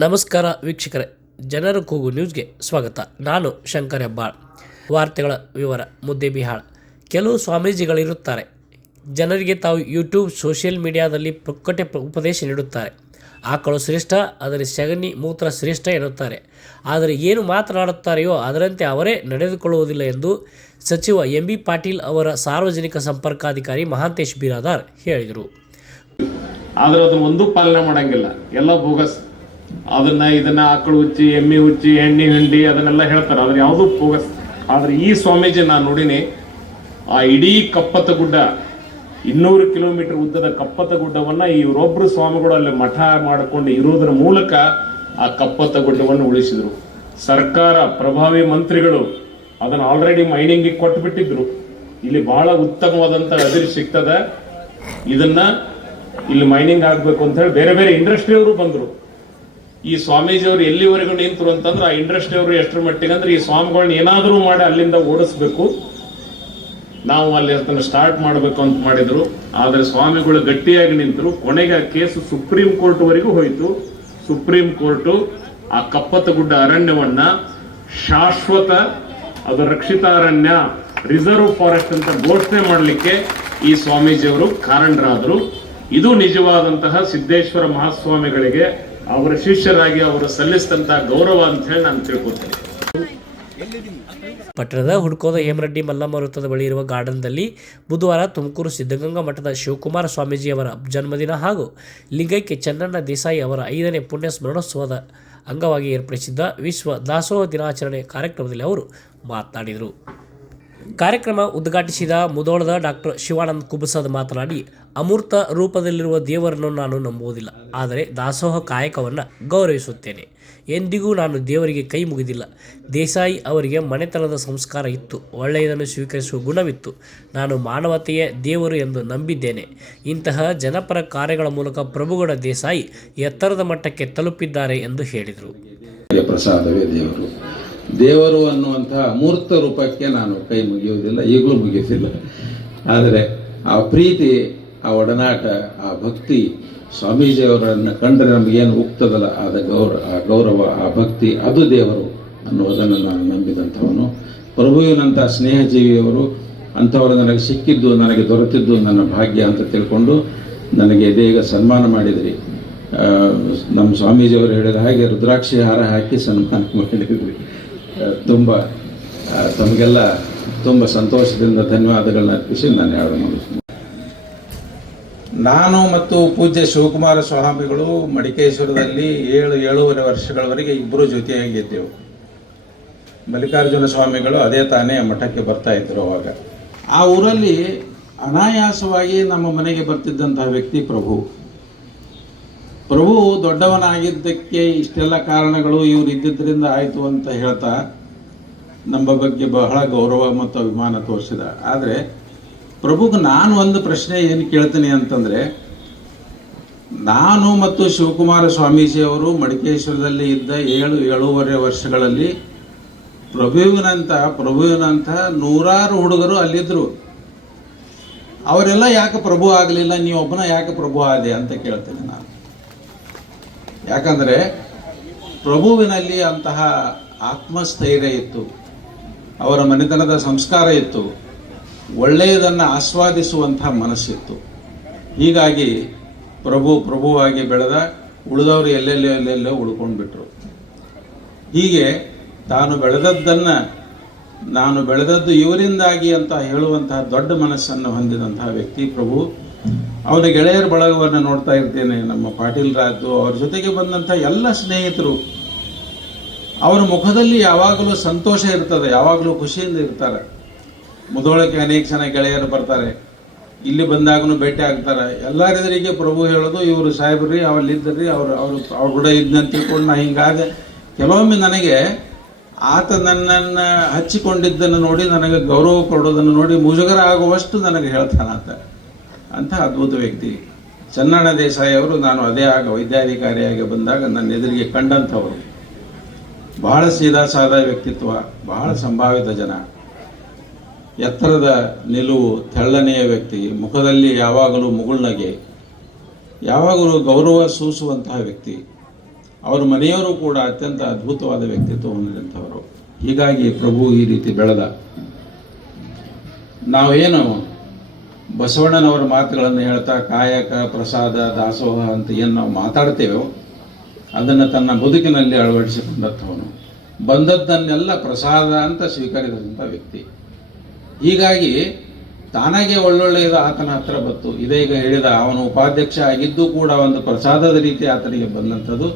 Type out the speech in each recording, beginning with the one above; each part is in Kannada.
ನಮಸ್ಕಾರ ವೀಕ್ಷಕರೇ, ಜನರ ಕೂಗು ನ್ಯೂಸ್ಗೆ ಸ್ವಾಗತ. ನಾನು ಶಂಕರ್ ಹೆಬ್ಬಾಳ್. ವಾರ್ತೆಗಳ ವಿವರ, ಮುದ್ದೆ ಬಿಹಾಳ್. ಕೆಲವು ಸ್ವಾಮೀಜಿಗಳಿರುತ್ತಾರೆ ಜನರಿಗೆ ತಾವು ಯೂಟ್ಯೂಬ್ ಸೋಷಿಯಲ್ ಮೀಡಿಯಾದಲ್ಲಿ ಪುಕ್ಕಟೆ ಉಪದೇಶ ನೀಡುತ್ತಾರೆ. ಆಕಳು ಶ್ರೇಷ್ಠ ಅದರ ಸಗಣಿ ಮೂತ್ರ ಶ್ರೇಷ್ಠ ಎನ್ನುತ್ತಾರೆ. ಆದರೆ ಏನು ಮಾತನಾಡುತ್ತಾರೆಯೋ ಅದರಂತೆ ಅವರೇ ನಡೆದುಕೊಳ್ಳುವುದಿಲ್ಲ ಎಂದು ಸಚಿವ ಎಂ ಬಿ ಪಾಟೀಲ್ ಅವರ ಸಾರ್ವಜನಿಕ ಸಂಪರ್ಕಾಧಿಕಾರಿ ಮಹಾಂತೇಶ್ ಬಿರಾದಾರ್ ಹೇಳಿದರು. ಆದರೆ ಅದನ್ನು ಒಂದು ಪಾಲನೆ ಮಾಡಂಗಿಲ್ಲ. ಎಲ್ಲ ಬೋಗಸ್ ಅದನ್ನ ಇದನ್ನ ಆಕಳು ಉಚ್ಚಿ ಎಮ್ಮಿ ಉಚ್ಚಿ ಎಣ್ಣೆ, ಹಿಂಡಿ ಅದನ್ನೆಲ್ಲ ಹೇಳ್ತಾರೆ. ಆದ್ರೆ ಯಾವುದು ಪೋಗಸ್? ಆದ್ರೆ ಈ ಸ್ವಾಮೀಜಿ ನಾನು ನೋಡಿನಿ, ಆ ಇಡೀ ಕಪ್ಪತ್ತ ಗುಡ್ಡ, ಇನ್ನೂರು ಕಿಲೋಮೀಟರ್ ಉದ್ದದ ಕಪ್ಪತ್ತ ಗುಡ್ಡವನ್ನ ಇವರೊಬ್ರು ಸ್ವಾಮಿಗಳು ಅಲ್ಲಿ ಮಠ ಮಾಡಿಕೊಂಡು ಇರುವುದರ ಮೂಲಕ ಆ ಕಪ್ಪತ್ತ ಗುಡ್ಡವನ್ನು ಉಳಿಸಿದ್ರು. ಸರ್ಕಾರ, ಪ್ರಭಾವಿ ಮಂತ್ರಿಗಳು ಅದನ್ನ ಆಲ್ರೆಡಿ ಮೈನಿಂಗ್ ಕೊಟ್ಟು ಬಿಟ್ಟಿದ್ರು ಇಲ್ಲಿ ಬಹಳ ಉತ್ತಮವಾದಂತ ಅದಿರು ಸಿಗ್ತದ. ಇದನ್ನ ಇಲ್ಲಿ ಮೈನಿಂಗ್ ಆಗ್ಬೇಕು ಅಂತ ಹೇಳಿ ಬೇರೆ ಬೇರೆ ಇಂಡಸ್ಟ್ರಿಯವರು ಬಂದ್ರು. ಈ ಸ್ವಾಮೀಜಿಯವರು ಎಲ್ಲಿವರೆಗೂ ನಿಂತರು ಅಂತಂದ್ರೆ ಆ ಇಂಡಸ್ಟ್ರಿ ಅವರು ಎಷ್ಟರ ಮಟ್ಟಿಗೆ ಅಂದ್ರೆ ಈ ಸ್ವಾಮಿಗಳನ್ನ ಏನಾದರೂ ಮಾಡಿ ಅಲ್ಲಿಂದ ಓಡಿಸ್ಬೇಕು. ನಾವು ಅಲ್ಲಿ ಅದನ್ನು ಸ್ಟಾರ್ಟ್ ಮಾಡಬೇಕು ಅಂತ ಮಾಡಿದ್ರು. ಆದರೆ ಸ್ವಾಮಿಗಳು ಗಟ್ಟಿಯಾಗಿ ನಿಂತರು. ಕೊನೆಗೆ ಆ ಕೇಸು ಸುಪ್ರೀಂ ಕೋರ್ಟ್ ವರೆಗೂ ಹೋಯಿತು. ಸುಪ್ರೀಂ ಕೋರ್ಟ್ ಆ ಕಪ್ಪತ್ತಗುಡ್ಡ ಅರಣ್ಯವನ್ನ ಶಾಶ್ವತ, ಅದು ರಕ್ಷಿತ ಅರಣ್ಯ ರಿಸರ್ವ್ ಫಾರೆಸ್ಟ್ ಅಂತ ಘೋಷಣೆ ಮಾಡಲಿಕ್ಕೆ ಈ ಸ್ವಾಮೀಜಿಯವರು ಕಾರಣರಾದರು ಇದು ನಿಜವಾದಂತಹ ಸಿದ್ದೇಶ್ವರ ಮಹಾಸ್ವಾಮಿಗಳಿಗೆ ಅವರ ಶಿಷ್ಯರಾಗಿ ಅವರು ಸಲ್ಲಿಸಿದಂತ ಗೌರವ ಅಂತ ಹೇಳಿ ನಾನು ತಿಳ್ಕೊತೇನೆ ಪಟ್ಟಣದ ಹುಡ್ಕೋದ ಹೇಮರೆಡ್ಡಿ ಮಲ್ಲಮ್ಮ ವೃತ್ತದ ಬಳಿ ಇರುವ ಗಾರ್ಡನ್ದಲ್ಲಿ ಬುಧವಾರ ತುಮಕೂರು ಸಿದ್ಧಗಂಗಾ ಮಠದ ಶಿವಕುಮಾರ ಸ್ವಾಮೀಜಿಯವರ ಜನ್ಮದಿನ ಹಾಗೂ ಲಿಂಗೈಕ್ಯ ಚನ್ನಣ್ಣ ದೇಸಾಯಿ ಅವರ ಐದನೇ ಪುಣ್ಯ ಸ್ಮರಣೋತ್ಸವದ ಅಂಗವಾಗಿ ಏರ್ಪಡಿಸಿದ್ದ ವಿಶ್ವ ದಾಸೋಹ ದಿನಾಚರಣೆ ಕಾರ್ಯಕ್ರಮದಲ್ಲಿ ಅವರು ಮಾತನಾಡಿದರು. ಕಾರ್ಯಕ್ರಮ ಉದ್ಘಾಟಿಸಿದ ಮುದೋಳದ ಡಾಕ್ಟರ್ ಶಿವಾನಂದ್ ಕುಬಸದ್ ಮಾತನಾಡಿ, ಅಮೂರ್ತ ರೂಪದಲ್ಲಿರುವ ದೇವರನ್ನು ನಾನು ನಂಬುವುದಿಲ್ಲ, ಆದರೆ ದಾಸೋಹ ಕಾಯಕವನ್ನು ಗೌರವಿಸುತ್ತೇನೆ. ಎಂದಿಗೂ ನಾನು ದೇವರಿಗೆ ಕೈ ಮುಗಿದಿಲ್ಲ. ದೇಸಾಯಿ ಅವರಿಗೆ ಮನೆತನದ ಸಂಸ್ಕಾರ ಇತ್ತು. ಒಳ್ಳೆಯದನ್ನು ಸ್ವೀಕರಿಸುವ ಗುಣವಿತ್ತು. ನಾನು ಮಾನವತೆಯೇ ದೇವರು ಎಂದು ನಂಬಿದ್ದೇನೆ. ಇಂತಹ ಜನಪರ ಕಾರ್ಯಗಳ ಮೂಲಕ ಪ್ರಭುಗಳ ದೇಸಾಯಿ ಎತ್ತರದ ಮಟ್ಟಕ್ಕೆ ತಲುಪಿದ್ದಾರೆ ಎಂದು ಹೇಳಿದರು. ಪ್ರಸಾದವೇ ದೇವರು. ದೇವರು ಅನ್ನುವಂತಹ ಮೂರ್ತ ರೂಪಕ್ಕೆ ನಾನು ಕೈ ಮುಗಿಯುವುದಿಲ್ಲ, ಈಗಲೂ ಮುಗಿಸಿಲ್ಲ ಆದರೆ ಆ ಪ್ರೀತಿ, ಆ ಒಡನಾಟ, ಆ ಭಕ್ತಿ, ಸ್ವಾಮೀಜಿಯವರನ್ನು ಕಂಡರೆ ನಮಗೇನು ಉಕ್ತದಲ್ಲ, ಆದ ಗೌರ, ಆ ಗೌರವ, ಆ ಭಕ್ತಿ, ಅದು ದೇವರು ಅನ್ನುವುದನ್ನು ನಾನು ನಂಬಿದಂಥವನು. ಪ್ರಭುವಿನಂಥ ಸ್ನೇಹಜೀವಿಯವರು, ಅಂಥವರು ನನಗೆ ಸಿಕ್ಕಿದ್ದು, ನನಗೆ ದೊರೆತಿದ್ದು ನನ್ನ ಭಾಗ್ಯ ಅಂತ ತಿಳ್ಕೊಂಡು ನನಗೆ ಇದೀಗ ಸನ್ಮಾನ ಮಾಡಿದ್ರಿ. ನಮ್ಮ ಸ್ವಾಮೀಜಿಯವರು ಹೇಳಿದ ಹಾಗೆ ರುದ್ರಾಕ್ಷಿ ಹಾರ ಹಾಕಿ ಸನ್ಮಾನ ಮಾಡಿದ್ರಿ. ತುಂಬ ತಮಗೆಲ್ಲ ತುಂಬ ಸಂತೋಷದಿಂದ ಧನ್ಯವಾದಗಳನ್ನ ಅರ್ಪಿಸಿ ನಾನು ಹೇಳೋದು. ನಾನು ಮತ್ತು ಪೂಜ್ಯ ಶಿವಕುಮಾರ ಸ್ವಾಮಿಗಳು ಮಡಿಕೇಶ್ವರದಲ್ಲಿ ಏಳು, ಏಳೂವರೆ ವರ್ಷಗಳವರೆಗೆ ಇಬ್ಬರು ಜೊತೆಯಾಗಿದ್ದೆವು ಮಲ್ಲಿಕಾರ್ಜುನ ಸ್ವಾಮಿಗಳು ಅದೇ ತಾನೇ ಮಠಕ್ಕೆ ಬರ್ತಾ ಇದ್ರು ಅವಾಗ. ಆ ಊರಲ್ಲಿ ಅನಾಯಾಸವಾಗಿ ನಮ್ಮ ಮನೆಗೆ ಬರ್ತಿದ್ದಂತಹ ವ್ಯಕ್ತಿ ಪ್ರಭು. ಪ್ರಭು ದೊಡ್ಡವನಾಗಿದ್ದಕ್ಕೆ ಇಷ್ಟೆಲ್ಲ ಕಾರಣಗಳು ಇವರು ಇದ್ದಿದ್ದರಿಂದ ಆಯಿತು ಅಂತ ಹೇಳ್ತಾ ನಮ್ಮ ಬಗ್ಗೆ ಬಹಳ ಗೌರವ ಮತ್ತು ಅಭಿಮಾನ ತೋರಿಸಿದ. ಆದರೆ ಪ್ರಭುಗೆ ನಾನು ಒಂದು ಪ್ರಶ್ನೆ ಏನು ಕೇಳ್ತೀನಿ ಅಂತಂದರೆ, ನಾನು ಮತ್ತು ಶಿವಕುಮಾರ ಸ್ವಾಮೀಜಿಯವರು ಮಡಿಕೇಶ್ವರದಲ್ಲಿ ಇದ್ದ ಏಳು ಏಳೂವರೆ ವರ್ಷಗಳಲ್ಲಿ ಪ್ರಭುವಿನಂಥ ಪ್ರಭುವಿನಂಥ ನೂರಾರು ಹುಡುಗರು ಅಲ್ಲಿದ್ದರು ಅವರೆಲ್ಲ ಯಾಕೆ ಪ್ರಭು ಆಗಲಿಲ್ಲ ನೀವು ಒಬ್ಬನ ಯಾಕೆ ಪ್ರಭು ಆದೆ ಅಂತ ಕೇಳ್ತೇನೆ. ಯಾಕಂದರೆ ಪ್ರಭುವಿನಲ್ಲಿ ಅಂತಹ ಆತ್ಮಸ್ಥೈರ್ಯ ಇತ್ತು, ಅವರ ಮನೆತನದ ಸಂಸ್ಕಾರ ಇತ್ತು, ಒಳ್ಳೆಯದನ್ನು ಆಸ್ವಾದಿಸುವಂತಹ ಮನಸ್ಸಿತ್ತು. ಹೀಗಾಗಿ ಪ್ರಭು ಪ್ರಭುವಾಗಿ ಬೆಳೆದ, ಉಳಿದವರು ಎಲ್ಲೆಲ್ಲೋ ಎಲ್ಲೆಲ್ಲೋ ಉಳ್ಕೊಂಡು ಬಿಟ್ರು ಹೀಗೆ ತಾನು ಬೆಳೆದದ್ದನ್ನು, ನಾನು ಬೆಳೆದದ್ದು ಇವರಿಂದಾಗಿ ಅಂತ ಹೇಳುವಂತಹ ದೊಡ್ಡ ಮನಸ್ಸನ್ನು ಹೊಂದಿದಂತಹ ವ್ಯಕ್ತಿ ಪ್ರಭು. ಅವನ ಗೆಳೆಯರ ಬಳಗವನ್ನು ನೋಡ್ತಾ ಇರ್ತೇನೆ. ನಮ್ಮ ಪಾಟೀಲ್ ರಾಜು ಅವ್ರ ಜೊತೆಗೆ ಬಂದಂಥ ಎಲ್ಲ ಸ್ನೇಹಿತರು. ಅವರ ಮುಖದಲ್ಲಿ ಯಾವಾಗಲೂ ಸಂತೋಷ ಇರ್ತದೆ, ಯಾವಾಗಲೂ ಖುಷಿಯಿಂದ ಇರ್ತಾರೆ. ಮುದೋಳಕ್ಕೆ ಅನೇಕ ಜನ ಗೆಳೆಯರು ಬರ್ತಾರೆ. ಇಲ್ಲಿ ಬಂದಾಗೂ ಭೇಟಿ ಆಗ್ತಾರೆ. ಎಲ್ಲರೆದುರಿಗೆ ಪ್ರಭು ಹೇಳೋದು, ಇವರು ಸಾಹೇಬ್ರಿ ಅವಲ್ಲಿದ್ದರಿ ಅವ್ರು, ಅವರು, ಅವ್ರ ಕೂಡ ಇದ್ದಂತ ತಿಳ್ಕೊಂಡು ನಾ ಹಿಂಗಾದೆ ಕೆಲವೊಮ್ಮೆ ನನಗೆ ಆತ ನನ್ನನ್ನು ಹಚ್ಚಿಕೊಂಡಿದ್ದನ್ನು ನೋಡಿ ನನಗೆ ಗೌರವ ಕೊಡೋದನ್ನು ನೋಡಿ ಮುಜುಗರ ಆಗುವಷ್ಟು ನನಗೆ ಹೇಳ್ತಾನಾತ ಅಂತ ಅದ್ಭುತ ವ್ಯಕ್ತಿ. ಚನ್ನಣ್ಣ ದೇಸಾಯಿ ಅವರು ನಾನು ಅದೇ ಆಗ ವೈದ್ಯಾಧಿಕಾರಿಯಾಗಿ ಬಂದಾಗ ನನ್ನ ಎದುರಿಗೆ ಕಂಡಂಥವರು. ಬಹಳ ಸೀದಾ ಸಾದ ವ್ಯಕ್ತಿತ್ವ, ಬಹಳ ಸಂಭಾವಿತ ಜನ. ಎತ್ತರದ ನಿಲುವು ತೆಳ್ಳನೆಯ ವ್ಯಕ್ತಿ, ಮುಖದಲ್ಲಿ ಯಾವಾಗಲೂ ಮುಗುಳ್ನಗೆ, ಯಾವಾಗಲೂ ಗೌರವ ಸೂಸುವಂತಹ ವ್ಯಕ್ತಿ. ಅವರ ಮನೆಯವರು ಕೂಡ ಅತ್ಯಂತ ಅದ್ಭುತವಾದ ವ್ಯಕ್ತಿತ್ವ ಹೊಂದಿದಂಥವರು. ಹೀಗಾಗಿ ಪ್ರಭು ಈ ರೀತಿ ಬೆಳೆದ. ನಾವೇನು ಬಸವಣ್ಣನವರ ಮಾತುಗಳನ್ನು ಹೇಳ್ತಾ ಕಾಯಕ, ಪ್ರಸಾದ, ದಾಸೋಹ ಅಂತ ಏನು ನಾವು ಮಾತಾಡ್ತೇವೋ ಅದನ್ನು ತನ್ನ ಬದುಕಿನಲ್ಲಿ ಅಳವಡಿಸಿಕೊಂಡಂಥವನು. ಬಂದದ್ದನ್ನೆಲ್ಲ ಪ್ರಸಾದ ಅಂತ ಸ್ವೀಕರಿಸಿದಂಥ ವ್ಯಕ್ತಿ. ಹೀಗಾಗಿ ತಾನಾಗೆ ಒಳ್ಳೊಳ್ಳೆಯದು ಆತನ ಹತ್ರ ಬತ್ತು ಇದೀಗ ಹೇಳಿದ ಅವನು ಉಪಾಧ್ಯಕ್ಷ ಆಗಿದ್ದು ಕೂಡ ಒಂದು ಪ್ರಸಾದದ ರೀತಿ ಆತನಿಗೆ ಬಂದಂಥದ್ದು.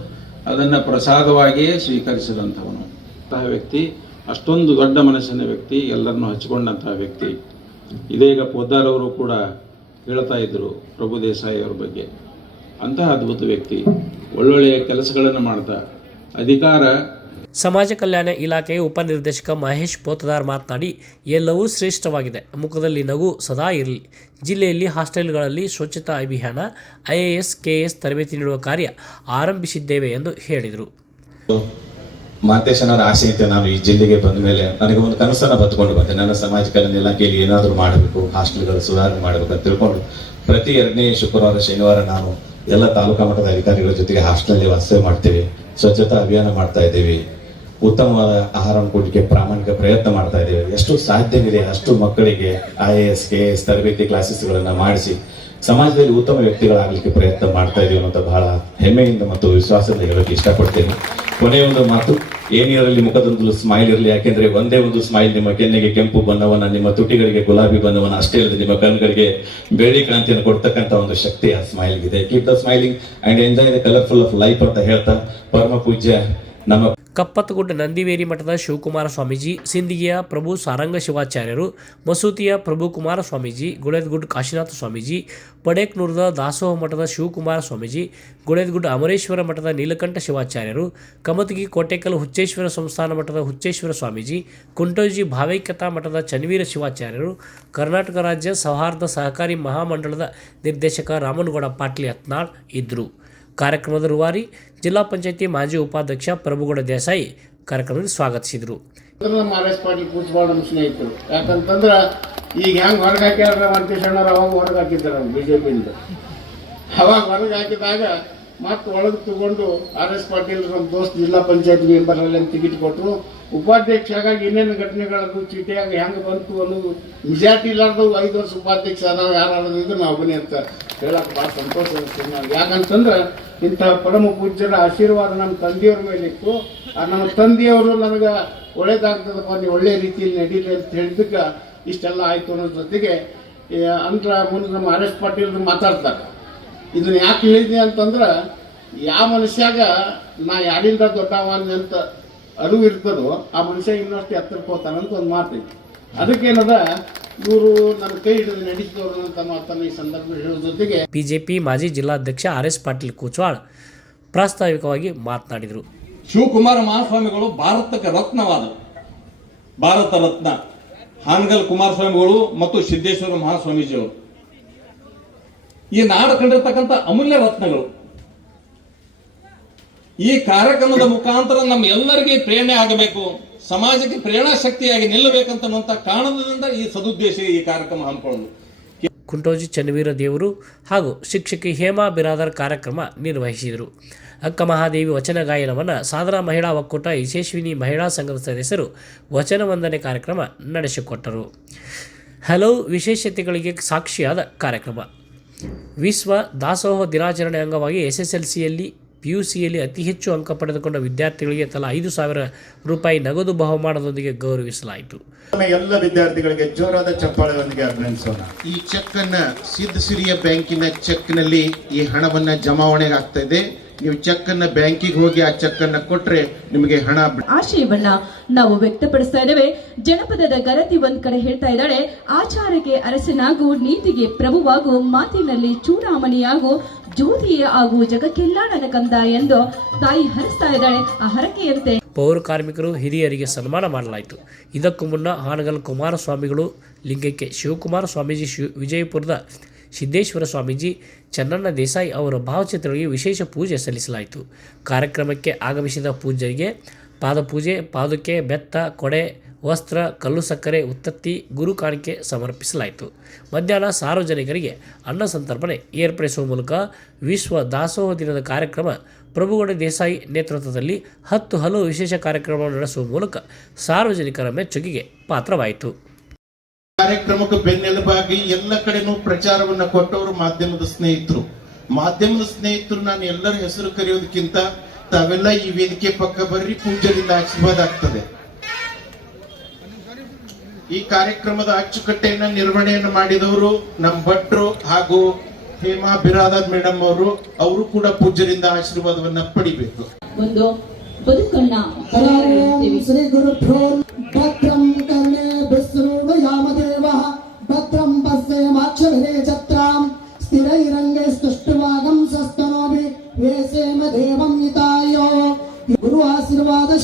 ಅದನ್ನು ಪ್ರಸಾದವಾಗಿಯೇ ಸ್ವೀಕರಿಸಿದಂಥವನು. ಅಂತಹ ವ್ಯಕ್ತಿ, ಅಷ್ಟೊಂದು ದೊಡ್ಡ ಮನಸ್ಸಿನ ವ್ಯಕ್ತಿ, ಎಲ್ಲರನ್ನು ಹಚ್ಚಿಕೊಂಡಂತಹ ವ್ಯಕ್ತಿ. ಇದೀಗ ಪೋದ್ದಾರ್ ಅವರು ಕೂಡ ಹೇಳ್ತಾ ಇದ್ರು ಪ್ರಭು ದೇಸಾಯಿ ಅವರ ಬಗ್ಗೆ. ಅಂತಹ ಅದ್ಭುತ ವ್ಯಕ್ತಿ ಒಳ್ಳೊಳ್ಳೆಯ ಕೆಲಸಗಳನ್ನು ಮಾಡ್ತಾ ಅಧಿಕಾರ. ಸಮಾಜ ಕಲ್ಯಾಣ ಇಲಾಖೆಯ ಉಪನಿರ್ದೇಶಕ ಮಹೇಶ್ ಪೋತದಾರ್ ಮಾತನಾಡಿ, ಎಲ್ಲವೂ ಶ್ರೇಷ್ಠವಾಗಿದೆ. ಮುಖದಲ್ಲಿ ನಗು ಸದಾ ಇರಲಿ. ಜಿಲ್ಲೆಯಲ್ಲಿ ಹಾಸ್ಟೆಲ್ಗಳಲ್ಲಿ ಸ್ವಚ್ಛತಾ ಅಭಿಯಾನ ಐಎಎಸ್ ಕೆಎಎಸ್ ತರಬೇತಿ ನೀಡುವ ಕಾರ್ಯ ಆರಂಭಿಸಿದ್ದೇವೆ ಎಂದು ಹೇಳಿದರು. ಮಾಂತೇಶನವರ ಆಸೆ ಇತ್ತು ನಾನು ಈ ಜಿಲ್ಲೆಗೆ ಬಂದ ಮೇಲೆ ನನಗೆ ಒಂದು ಕನಸನ್ನ ಬತ್ಕೊಂಡು ಬಂದೆ. ನನ್ನ ಸಮಾಜ ಕಲ್ಯಾಣ ಇಲಾಖೆಯಲ್ಲಿ ಏನಾದರೂ ಮಾಡಬೇಕು, ಹಾಸ್ಟೆಲ್ಗಳು ಸುಧಾರಣೆ ಮಾಡಬೇಕು ಅಂತ ತಿಳ್ಕೊಂಡು ಪ್ರತಿ ಎರಡನೇ ಶುಕ್ರವಾರ, ಶನಿವಾರ ನಾನು ಎಲ್ಲ ತಾಲೂಕಾ ಮಟ್ಟದ ಅಧಿಕಾರಿಗಳ ಜೊತೆಗೆ ಹಾಸ್ಟೆಲ್ನಲ್ಲಿ ವಾಸ್ತವ್ಯ ಮಾಡ್ತೇವೆ, ಸ್ವಚ್ಛತಾ ಅಭಿಯಾನ ಮಾಡ್ತಾ ಇದ್ದೇವೆ, ಉತ್ತಮವಾದ ಆಹಾರ ಕೊಡಲಿಕ್ಕೆ ಪ್ರಾಮಾಣಿಕ ಪ್ರಯತ್ನ ಮಾಡ್ತಾ ಇದ್ದೇವೆ. ಎಷ್ಟು ಸಾಧ್ಯವಿದೆ ಅಷ್ಟು ಮಕ್ಕಳಿಗೆ I A S K S ತರಬೇತಿ ಕ್ಲಾಸಸ್ಗಳನ್ನು ಮಾಡಿಸಿ ಸಮಾಜದಲ್ಲಿ ಉತ್ತಮ ವ್ಯಕ್ತಿಗಳಾಗಲಿಕ್ಕೆ ಪ್ರಯತ್ನ ಮಾಡ್ತಾ ಇದ್ದೀವಿ ಅನ್ನೋದು ಬಹಳ ಹೆಮ್ಮೆಯಿಂದ ಮತ್ತು ವಿಶ್ವಾಸದಿಂದ ಹೇಳೋಕೆ ಇಷ್ಟಪಡ್ತೇನೆ. ಕೊನೆಯ ಒಂದು ಮಾತು ಏನಿರಲಿ ಮುಖದೊಂದು ಸ್ಮೈಲ್ ಇರಲಿ, ಯಾಕೆಂದ್ರೆ ಒಂದೇ ಒಂದು ಸ್ಮೈಲ್ ನಿಮ್ಮ ಕೆನ್ನೆಗೆ ಕೆಂಪು ಬಣ್ಣವನ್ನ, ನಿಮ್ಮ ತುಟಿಗಳಿಗೆ ಗುಲಾಬಿ ಬಣ್ಣವನ್ನ, ಅಷ್ಟೇ ಇಲ್ಲದೆ ನಿಮ್ಮ ಕಣ್ಣುಗಳಿಗೆ ಬೆಳ್ಳಿ ಕ್ರಾಂತಿಯನ್ನು ಕೊಡ್ತಕ್ಕಂತ ಒಂದು ಶಕ್ತಿ ಆ ಸ್ಮೈಲ್ ಇದೆ keep the smiling and enjoy the colourful of life ಅಂತ ಹೇಳ್ತಾ, ಪರಮ ಪೂಜ್ಯ, ನಮ್ಮ ಕಪ್ಪತ್ತಗುಡ್ಡ ನಂದಿವೇರಿ ಮಠದ ಶಿವಕುಮಾರ ಸ್ವಾಮೀಜಿ, ಸಿಂದಗಿಯ ಪ್ರಭು ಸಾರಂಗ ಶಿವಾಚಾರ್ಯರು, ಮಸೂತಿಯ ಪ್ರಭು ಕುಮಾರ ಸ್ವಾಮೀಜಿ, ಗುಳೇದಗುಡ್ ಕಾಶಿನಾಥ ಸ್ವಾಮೀಜಿ, ಪಡೇಕ್ನೂರದ ದಾಸೋಹ ಮಠದ ಶಿವಕುಮಾರ ಸ್ವಾಮೀಜಿ ಗುಳೇದಗುಡ್ಡ ಅಮರೇಶ್ವರ ಮಠದ ನೀಲಕಂಠ ಶಿವಾಚಾರ್ಯರು, ಕಮತಗಿ ಕೋಟೆಕಲ್ ಹುಚ್ಚೇಶ್ವರ ಸಂಸ್ಥಾನ ಮಠದ ಹುಚ್ಚೇಶ್ವರ ಸ್ವಾಮೀಜಿ, ಕುಂಟೋಜಿ ಭಾವೈಕ್ಯತಾ ಮಠದ ಚನ್ನವೀರ ಶಿವಾಚಾರ್ಯರು, ಕರ್ನಾಟಕ ರಾಜ್ಯ ಸೌಹಾರ್ದ ಸಹಕಾರಿ ಮಹಾಮಂಡಳದ ನಿರ್ದೇಶಕ ರಾಮನಗೌಡ ಪಾಟ್ಲಿ ಹತ್ನಾಳ್ ಇದ್ದರು ಕಾರ್ಯಕ್ರಮದ ರೂವಾರಿ ಜಿಲ್ಲಾ ಪಂಚಾಯಿತಿ ಮಾಜಿ ಉಪಾಧ್ಯಕ್ಷ ಪ್ರಭುಗೌಡ ದೇಸಾಯಿ ಕಾರ್ಯಕ್ರಮದಲ್ಲಿ ಸ್ವಾಗತಿಸಿದರು. ಆರ್ ಪಾಟೀಲ್ ಕೂತ್ಬಾರ್ದು ನಮ್ಮ ಸ್ನೇಹಿತರು. ಯಾಕಂತಂದ್ರೆ ಈಗ ಹೆಂಗೆ ಹೊರಗೆ ಹಾಕ್ಯಾರ ಅವಾಗ ಹೊರಗೆ ಹಾಕಿದ್ದಾರೆ ಬಿ ಜೆ ಪಿಯಿಂದ ಅವಾಗ ಹೊರಗೆ ಹಾಕಿದಾಗ ಮತ್ತೆ ಒಳಗೆ ತಗೊಂಡು ಆರ್ ಎಸ್ ಪಾಟೀಲ್ ನಮ್ಮ ದೋಸ್ತ್ ಜಿಲ್ಲಾ ಪಂಚಾಯತ್ ಮೆಂಬರ್ ಅಲ್ಲಿ ಟಿಕೆಟ್ ಕೊಟ್ಟರು ಉಪಾಧ್ಯಕ್ಷ ಆಗಾಗಿ ಇನ್ನೇನು ಘಟನೆಗಳದ್ದು ಚೀಟಿಯಾಗ ಹೆಂಗೆ ಬಂತು ಅನ್ನೋದು ನಿಜಾತಿ ಇಲ್ಲಾರ್ದು ಐದು ವರ್ಷ ಉಪಾಧ್ಯಕ್ಷ ಆದಾಗ ಯಾರು ಆಡೋದಿದ್ರು ನಾವು ಒಬ್ಬನೇ ಅಂತ ಹೇಳಕ್ಕೆ ಭಾಳ ಸಂತೋಷ ಆಯ್ತು ನಾವು ಯಾಕಂತಂದ್ರೆ ಇಂಥ ಪರಮ ಪೂಜ್ಯರ ಆಶೀರ್ವಾದ ನಮ್ಮ ತಂದೆಯವ್ರ ಮೇಲೆ ಇತ್ತು. ಆ ನಮ್ಮ ತಂದೆಯವರು ನನಗೆ ಒಳ್ಳೇದಾಗ್ತದಪ್ಪ, ನೀವು ಒಳ್ಳೆ ರೀತಿಯಲ್ಲಿ ನಡೀಲಿ ಅಂತ ಹೇಳಿದಕ್ಕೆ ಇಷ್ಟೆಲ್ಲ ಆಯಿತು ಅನ್ನೋ ಜೊತೆಗೆ ಅಂದ್ರ ಮುಂದೆ ನಮ್ಮ ಆರ್ ಎಸ್ ಪಾಟೀಲ್ ಮಾತಾಡ್ತಾರೆ. ಇದನ್ನ ಯಾಕೆ ಹೇಳಿದ್ನಿ ಅಂತಂದ್ರೆ ಯಾವ ಮನುಷ್ಯಾಗ ನಾ ಯಾರಿಂದ ದೊಡ್ಡವಾನೆ ಅಂತ ಅರಿವು ಇರ್ತದೋ ಆ ಮನುಷ್ಯ ಇನ್ನಷ್ಟು ಎತ್ತರಕ್ಕೆ ಹೋಗ್ತಾನೆ ಅಂತ ಒಂದು ಮಾತೈತಿ ಅದಕ್ಕೇನದ ಇವರು ನನ್ನ ಕೈ ಹಿಡಿದು ನಡೆಸಿದವರು ಅಂತ ಮಾತನ್ನು ಈ ಸಂದರ್ಭ ಹೇಳುವ ಜೊತೆಗೆ ಬಿಜೆಪಿ ಮಾಜಿ ಜಿಲ್ಲಾಧ್ಯಕ್ಷ ಆರ್ ಎಸ್ ಪಾಟೀಲ್ ಕೂಚ್ವಾಳ್ ಪ್ರಾಸ್ತಾವಿಕವಾಗಿ ಮಾತನಾಡಿದರು. ಶಿವಕುಮಾರ ಮಹಾಸ್ವಾಮಿಗಳು ಭಾರತಕ್ಕೆ ರತ್ನವಾದರು ಭಾರತ ರತ್ನ. ಹಾನಗಲ್ ಕುಮಾರಸ್ವಾಮಿಗಳು ಮತ್ತು ಸಿದ್ದೇಶ್ವರ ಮಹಾಸ್ವಾಮೀಜಿಯವರು. ಈ ನಾಡು ಕಂಡಿರ್ತಕ್ಕಂಥ ಅಮೂಲ್ಯ ರತ್ನಗಳು. ಈ ಕಾರ್ಯಕ್ರಮದ ಮುಖಾಂತರ ನಮ್ಮ ಎಲ್ಲರಿಗೆ ಪ್ರೇರಣೆ ಆಗಬೇಕು, ಸಮಾಜಕ್ಕೆ ಪ್ರೇರಣಾ ಶಕ್ತಿಯಾಗಿ ನಿಲ್ಲಬೇಕಂತ ಕಾರಣದಿಂದ ಈ ಸದುದ್ದೇಶ ಈ ಕಾರ್ಯಕ್ರಮ ಹಮ್ಮಿಕೊಳ್ಳಲು ಕುಂಟೋಜಿ ಚನ್ನವೀರ ದೇವರು ಹಾಗೂ ಶಿಕ್ಷಕಿ ಹೇಮಾ ಬಿರಾದರ್ ಕಾರ್ಯಕ್ರಮ ನಿರ್ವಹಿಸಿದರು. ಅಕ್ಕ ಮಹಾದೇವಿ ವಚನ ಗಾಯನವನ್ನು ಸಾಧನಾ ಮಹಿಳಾ ಒಕ್ಕೂಟ ಯಶಸ್ವಿನಿ ಮಹಿಳಾ ಸಂಘದ ಸದಸ್ಯರು ವಚನ ವಂದನೆ ಕಾರ್ಯಕ್ರಮ ನಡೆಸಿಕೊಟ್ಟರು. ಹಲವು ವಿಶೇಷತೆಗಳಿಗೆ ಸಾಕ್ಷಿಯಾದ ಕಾರ್ಯಕ್ರಮ. ವಿಶ್ವ ದಾಸೋಹ ದಿನಾಚರಣೆ ಅಂಗವಾಗಿ ಎಸ್ ಎಸ್ ಎಲ್ ಸಿಯಲ್ಲಿ ಪಿ ಯು ಸಿಯಲ್ಲಿ ಅತಿ ಹೆಚ್ಚು ಅಂಕ ಪಡೆದುಕೊಂಡ ವಿದ್ಯಾರ್ಥಿಗಳಿಗೆ ತಲಾ ಐದು ಸಾವಿರ ರೂಪಾಯಿ ನಗದು ಬಹುಮಾನದೊಂದಿಗೆ ಗೌರವಿಸಲಾಯಿತು. ಎಲ್ಲ ವಿದ್ಯಾರ್ಥಿಗಳಿಗೆ ಜೋರಾದ ಚಪ್ಪಾಳೆಯೊಂದಿಗೆ ಅಭಿನಂದಿಸೋಣ ಈ ಚೆಕ್ ಅನ್ನ ಸಿದ್ಧಸಿರಿಯ ಬ್ಯಾಂಕಿನ ಚೆಕ್ನಲ್ಲಿ ಈ ಹಣವನ್ನ ಜಮಾವಣೆಗೆ ಆಗ್ತಾ ಇದೆ. ನೀವು ಚೆಕ್ ಅನ್ನ ಬ್ಯಾಂಕಿಗೆ ಹೋಗಿ ಆ ಚೆಕ್ ಅನ್ನ ಕೊಟ್ರೆ ನಿಮಗೆ ಹಣ ಆಶಯವನ್ನ ನಾವು ವ್ಯಕ್ತಪಡಿಸ್ತಾ ಇದ್ದೇವೆ. ಜನಪದದ ಗರತಿ ಒಂದ್ ಕಡೆ ಹೇಳ್ತಾ ಇದ್ದಾಳೆ ಆಚಾರಕ್ಕೆ ಅರಸನಾಗು ನೀತಿಗೆ ಪ್ರಭುವಾಗು ಮಾತಿನಲ್ಲಿ ಚೂಡಾಮಣಿಯಾಗು ಜ್ಯೋತಿಯೇ ಆಗು ಜಗಕ್ಕೆಲ್ಲ ನನ್ನ ಕಂದ ಎಂದು ತಾಯಿ ಹರಿಸ್ತಾ ಇದ್ದಾಳೆ. ಆ ಹರಕೆಯಂತೆ ಪೌರ ಕಾರ್ಮಿಕರು ಹಿರಿಯರಿಗೆ ಸನ್ಮಾನ ಮಾಡಲಾಯಿತು. ಇದಕ್ಕೂ ಮುನ್ನ ಹಾನಗಲ್ ಕುಮಾರಸ್ವಾಮಿಗಳು ಲಿಂಗಕ್ಕೆ ಶಿವಕುಮಾರ ಸ್ವಾಮೀಜಿ ಶಿವ ವಿಜಯಪುರದ ಸಿದ್ದೇಶ್ವರ ಸ್ವಾಮೀಜಿ, ಚನ್ನಣ್ಣ ದೇಸಾಯಿ ಅವರ ಭಾವಚಿತ್ರಗಳಿಗೆ ವಿಶೇಷ ಪೂಜೆ ಸಲ್ಲಿಸಲಾಯಿತು. ಕಾರ್ಯಕ್ರಮಕ್ಕೆ ಆಗಮಿಸಿದ ಪೂಜ್ಯರಿಗೆ ಪಾದಪೂಜೆ, ಪಾದುಕೆ, ಬೆತ್ತ, ಕೊಡೆ, ವಸ್ತ್ರ, ಕಲ್ಲು ಸಕ್ಕರೆ, ಉತ್ತತ್ತಿ, ಗುರು ಕಾಣಿಕೆ ಸಮರ್ಪಿಸಲಾಯಿತು. ಮಧ್ಯಾಹ್ನ ಸಾರ್ವಜನಿಕರಿಗೆ ಅನ್ನ ಸಂತರ್ಪಣೆ ಏರ್ಪಡಿಸುವ ಮೂಲಕ ವಿಶ್ವ ದಾಸೋಹ ದಿನದ ಕಾರ್ಯಕ್ರಮ ಪ್ರಭುಗೌಡ ದೇಸಾಯಿ ನೇತೃತ್ವದಲ್ಲಿ ಹತ್ತು ಹಲವು ವಿಶೇಷ ಕಾರ್ಯಕ್ರಮಗಳನ್ನು ನಡೆಸುವ ಮೂಲಕ ಸಾರ್ವಜನಿಕರ ಮೆಚ್ಚುಗೆಗೆ ಪಾತ್ರವಾಯಿತು. ಕಾರ್ಯಕ್ರಮಕ್ಕೆ ಬೆನ್ನೆಲುಬಾಗಿ ಎಲ್ಲ ಕಡೆನೂ ಪ್ರಚಾರವನ್ನ ಕೊಟ್ಟವರು ಮಾಧ್ಯಮದ ಸ್ನೇಹಿತರು. ಮಾಧ್ಯಮದ ಸ್ನೇಹಿತರು ನಾನು ಎಲ್ಲರ ಹೆಸರು ಕರೆಯೋದಕ್ಕಿಂತ ತಾವೆಲ್ಲ ಈ ವೇದಿಕೆ ಪಕ್ಕ ಬರ್ರಿ ಪೂಜೆಯಿಂದ ಆಶೀರ್ವಾದ ಆಗ್ತದೆ. ಈ ಕಾರ್ಯಕ್ರಮದ ಅಚ್ಚುಕಟ್ಟೆಯನ್ನ ನಿರ್ವಹಣೆಯನ್ನು ಮಾಡಿದವರು ನಮ್ಮ ಭಟ್ರು ಹಾಗೂ ಹೇಮಾ ಬಿರಾದರ್ ಮೇಡಮ್ ಅವರು. ಅವರು ಕೂಡ ಪೂಜ್ಯರಿಂದ ಆಶೀರ್ವಾದವನ್ನ ಪಡಿಬೇಕು. ಒಂದು ಬದುಕನ್ನ